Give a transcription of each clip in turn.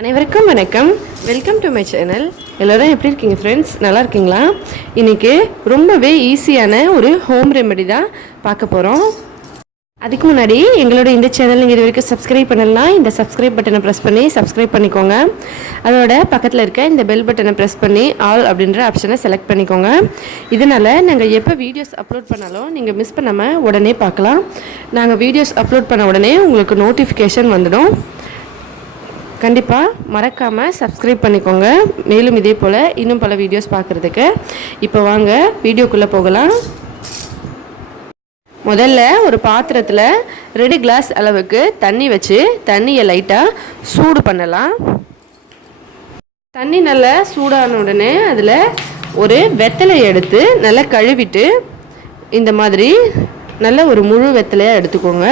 அனைவருக்கும் வணக்கம். Welcome to my channel. எல்லோரும் எப்படி இருக்கீங்க ஃப்ரெண்ட்ஸ்? நல்லா இருக்கீங்களா? இன்றைக்கி ரொம்பவே ஈஸியான ஒரு ஹோம் ரெமெடி தான் பார்க்க போகிறோம். அதுக்கு முன்னாடி எங்களோட இந்த சேனல் நீங்கள் இது வரைக்கும் சப்ஸ்கிரைப் பண்ணலாம். இந்த சப்ஸ்கிரைப் பட்டனை ப்ரெஸ் பண்ணி சப்ஸ்கிரைப் பண்ணிக்கோங்க. அதோட பக்கத்தில் இருக்க இந்த பெல் பட்டனை ப்ரெஸ் பண்ணி ஆல் அப்படின்ற ஆப்ஷனை செலக்ட் பண்ணிக்கோங்க. இதனால் நாங்கள் எப்போ வீடியோஸ் அப்லோட் பண்ணாலும் நீங்கள் மிஸ் பண்ணாமல் உடனே பார்க்கலாம். நாங்கள் வீடியோஸ் அப்லோட் பண்ண உடனே உங்களுக்கு நோட்டிஃபிகேஷன் வந்துடும். கண்டிப்பாக மறக்காமல் சப்ஸ்கிரைப் பண்ணிக்கோங்க. மேலும் இதே போல் இன்னும் பல வீடியோஸ் பார்க்குறதுக்கு. இப்போ வாங்க வீடியோக்குள்ளே போகலாம். முதல்ல ஒரு பாத்திரத்தில் 2 கிளாஸ் அளவுக்கு தண்ணி வச்சு தண்ணியை லைட்டாக சூடு பண்ணலாம். தண்ணி நல்லா சூடான உடனே அதில் ஒரு வெத்தலையை எடுத்து நல்லா கழுவிட்டு, இந்த மாதிரி நல்ல ஒரு முழு வெத்தலையாக எடுத்துக்கோங்க.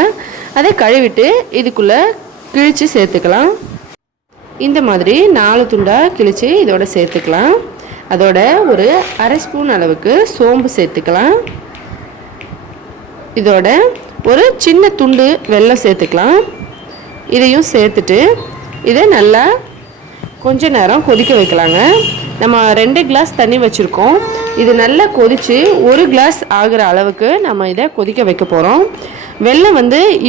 அதை கழுவிட்டு இதுக்குள்ளே கிழித்து சேர்த்துக்கலாம். இந்த மாதிரி 4 துண்டாக கிழித்து இதோட சேர்த்துக்கலாம். அதோட ஒரு அரை ஸ்பூன் அளவுக்கு சோம்பு சேர்த்துக்கலாம். இதோட ஒரு சின்ன துண்டு வெல்லம் சேர்த்துக்கலாம். இதையும் சேர்த்துட்டு இதை நல்லா கொஞ்ச நேரம் கொதிக்க வைக்கலாங்க. நம்ம 2 கிளாஸ் தண்ணி வச்சுருக்கோம். இது நல்லா கொதித்து 1 கிளாஸ் ஆகிற அளவுக்கு நம்ம இதை கொதிக்க வைக்க போகிறோம். வெல்லம்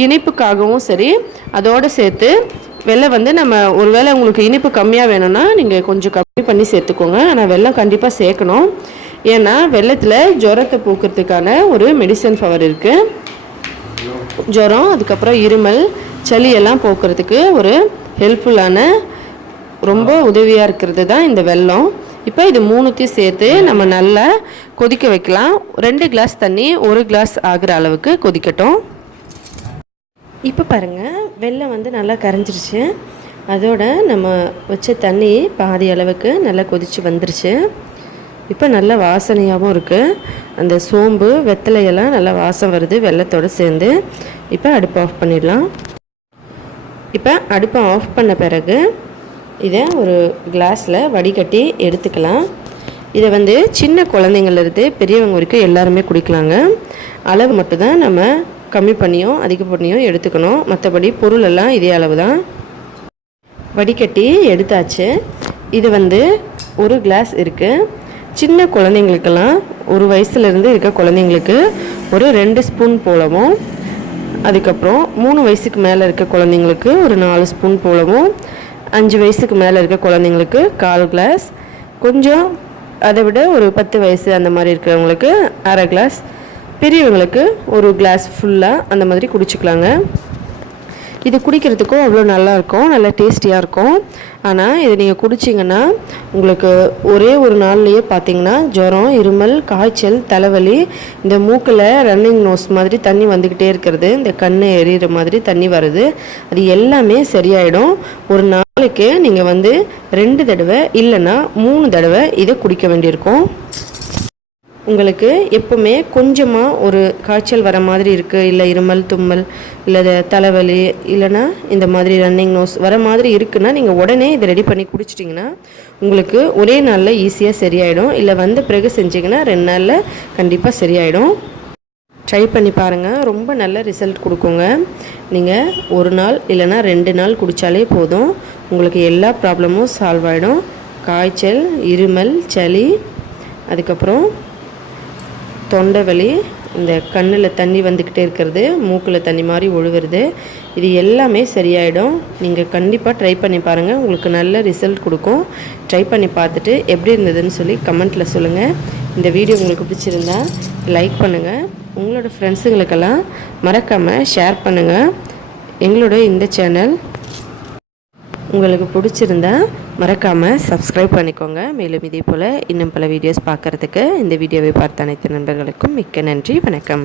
இனிப்புக்காகவும் சரி, அதோடு சேர்த்து வெல்லம் நம்ம ஒருவேளை உங்களுக்கு இனிப்பு கம்மியாக வேணும்னா நீங்கள் கொஞ்சம் கம்மி பண்ணி சேர்த்துக்கோங்க. ஆனால் வெல்லம் கண்டிப்பாக சேர்க்கணும். ஏன்னா வெல்லத்தில் ஜுரத்தை போக்குறதுக்கான ஒரு மெடிசன் பவர் இருக்குது. ஜுரம், அதுக்கப்புறம் இருமல், சளி எல்லாம் போக்குறதுக்கு ஒரு ஹெல்ப்ஃபுல்லான ரொம்ப உதவியாக இருக்கிறது தான் இந்த வெல்லம். இப்போ இது 3த்தையும் சேர்த்து நம்ம நல்லா கொதிக்க வைக்கலாம். 2 கிளாஸ் தண்ணி 1 கிளாஸ் ஆகிற அளவுக்கு கொதிக்கட்டும். இப்போ பாருங்கள், வெல்லம் நல்லா கரைஞ்சிருச்சு. அதோட நம்ம வச்ச தண்ணி பாதி அளவுக்கு நல்லா கொதித்து வந்துருச்சு. இப்போ நல்ல வாசனையாகவும் இருக்குது. அந்த சோம்பு வெத்தலையெல்லாம் நல்லா வாசம் வருது வெல்லத்தோடு சேர்ந்து. இப்போ அடுப்பை ஆஃப் பண்ணிடலாம். இப்போ அடுப்பை ஆஃப் பண்ண பிறகு இதை ஒரு கிளாஸில் வடிகட்டி எடுத்துக்கலாம். இதை சின்ன குழந்தைங்கள்லேருந்து பெரியவங்க வரைக்கும் எல்லாருமே குடிக்கலாங்க. அளவு மட்டும்தான் நம்ம கம்மி பண்ணியும் அதிக பண்ணியும் எடுத்துக்கணும். மற்றபடி பொருளெல்லாம் இதே அளவு தான். வடிகட்டி எடுத்தாச்சு. இது 1 கிளாஸ் இருக்குது. சின்ன குழந்தைங்களுக்கெல்லாம் 1 வயசுலேருந்து இருக்க குழந்தைங்களுக்கு ஒரு 2 ஸ்பூன் போலவும், அதுக்கப்புறம் 3 வயசுக்கு மேலே இருக்க குழந்தைங்களுக்கு ஒரு 4 ஸ்பூன் போலவும், 5 வயசுக்கு மேலே இருக்க குழந்தைங்களுக்கு 1/4 கிளாஸ், கொஞ்சம் அதை விட ஒரு 10 வயசு அந்த மாதிரி இருக்கிறவங்களுக்கு அரை கிளாஸ், பெரியவங்களுக்கு 1 கிளாஸ் ஃபுல்லாக அந்த மாதிரி குடிச்சிக்கலாங்க. இது குடிக்கிறதுக்கும் அவ்வளோ நல்லாயிருக்கும், நல்லா டேஸ்டியாக இருக்கும். ஆனால் இது நீங்கள் குடிச்சிங்கன்னா உங்களுக்கு ஒரே ஒரு நாள்லேயே பார்த்தீங்கன்னா ஜுரம், இருமல், காய்ச்சல், தலைவலி, இந்த மூக்கில் ரன்னிங் நோஸ் மாதிரி தண்ணி வந்துக்கிட்டே இருக்கிறது, இந்த கண்ணை எரியிற மாதிரி தண்ணி வருது, அது எல்லாமே சரியாயிடும். ஒரு நாளைக்கு நீங்கள் 2 தடவை இல்லைன்னா 3 தடவை இதை குடிக்க வேண்டியிருக்கும். உங்களுக்கு எப்போவுமே கொஞ்சமாக ஒரு காய்ச்சல் வர மாதிரி இருக்குது, இல்லை இருமல், தும்மல், இல்லை தலைவலி, இல்லைனா இந்த மாதிரி ரன்னிங் நோஸ் வர மாதிரி இருக்குன்னா நீங்கள் உடனே இதை ரெடி பண்ணி குடிச்சிட்டிங்கன்னா உங்களுக்கு ஒரே நாளில் ஈஸியாக சரியாயிடும். இல்லை பிறகு செஞ்சிங்கன்னா 2 நாளில் கண்டிப்பாக சரியாயிடும். ட்ரை பண்ணி பாருங்கள், ரொம்ப நல்ல ரிசல்ட் கொடுக்குங்க. நீங்கள் 1 நாள் இல்லைனா 2 நாள் குடித்தாலே போதும், உங்களுக்கு எல்லா ப்ராப்ளமும் சால்வ் ஆகிடும். காய்ச்சல், இருமல், சளி, அதுக்கப்புறம் தொண்டை வலி, இந்த கண்ணில் தண்ணி வந்துக்கிட்டே இருக்கிறது, மூக்கில் தண்ணி மாதிரி ஒழுகுறது, இது எல்லாமே சரியாயிடும். நீங்கள் கண்டிப்பாக ட்ரை பண்ணி பாருங்கள், உங்களுக்கு நல்ல ரிசல்ட் கொடுக்கும். ட்ரை பண்ணி பார்த்துட்டு எப்படி இருந்ததுன்னு சொல்லி கமெண்ட்டில் சொல்லுங்கள். இந்த வீடியோ உங்களுக்கு பிடிச்சிருந்தா லைக் பண்ணுங்கள், உங்களோட ஃப்ரெண்ட்ஸுங்களுக்கெல்லாம் மறக்காமல் ஷேர் பண்ணுங்கள். எங்களோட இந்த சேனல் உங்களுக்கு பிடிச்சிருந்தா மறக்காமல் சப்ஸ்கிரைப் பண்ணிக்கோங்க. மேலும் இதே போல் இன்னும் பல வீடியோஸ் பார்க்குறதுக்கு இந்த வீடியோவை பார்த்த அனைத்து நண்பர்களுக்கும் மிக்க நன்றி. வணக்கம்.